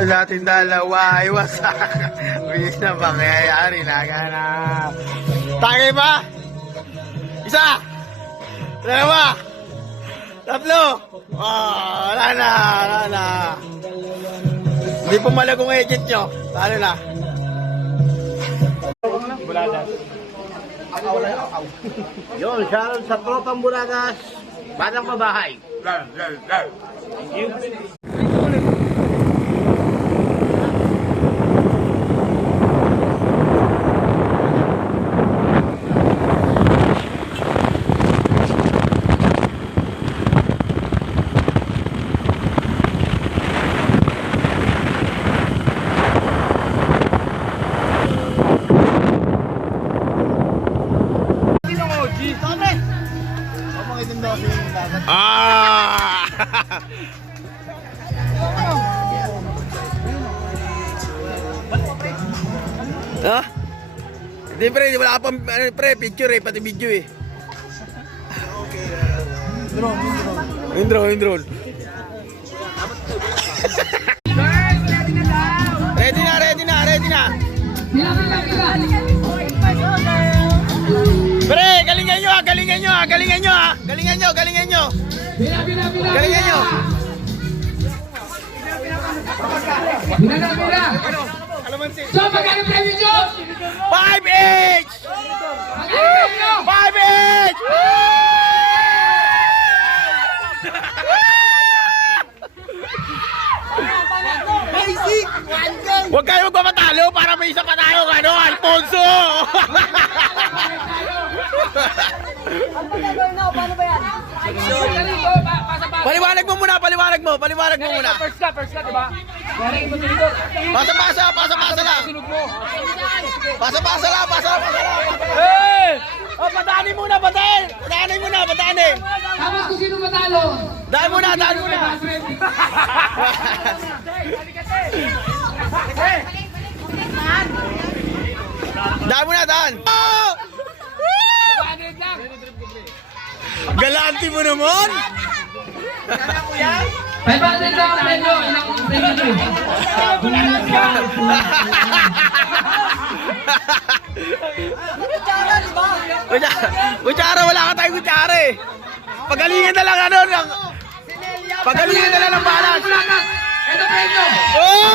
Natin dalawa ay wasak. Bilis na pangyayari. Naganap. Tagay ba? Isa! Dalawa! Tatlo! Oh, wala na! Wala na! Hindi po malagong agent nyo. Paano na? Buladas. Yun, shoutout sa tropang Bulagas. Batang Pabahay. Thank you. Ah! Ha? Hindi pre, wala ka pang pre, picture eh, pati video eh. Yung drone. Ready na. Pre, galingan nyo. Galingan nyo. Pila. So, magkano premyo nyo? 5 each! 5 each! Huwag kayo magpapatalo para may isang patalo ka, no? Alfonso! Paano ba yan? Paliwanag mo muna. First ka, diba? Pasa lang. Pasa lang. Hey! Oh, patanin muna. Tapos kung sino matalo? Daan muna. Daan. Oh! Galanti mo naman. 500 lang ang premyo. Ilang premyo nyo? Kutsara, wala ka tayong kutsara eh. Pagalingan na lang ng balance. Ito premyo! Oh!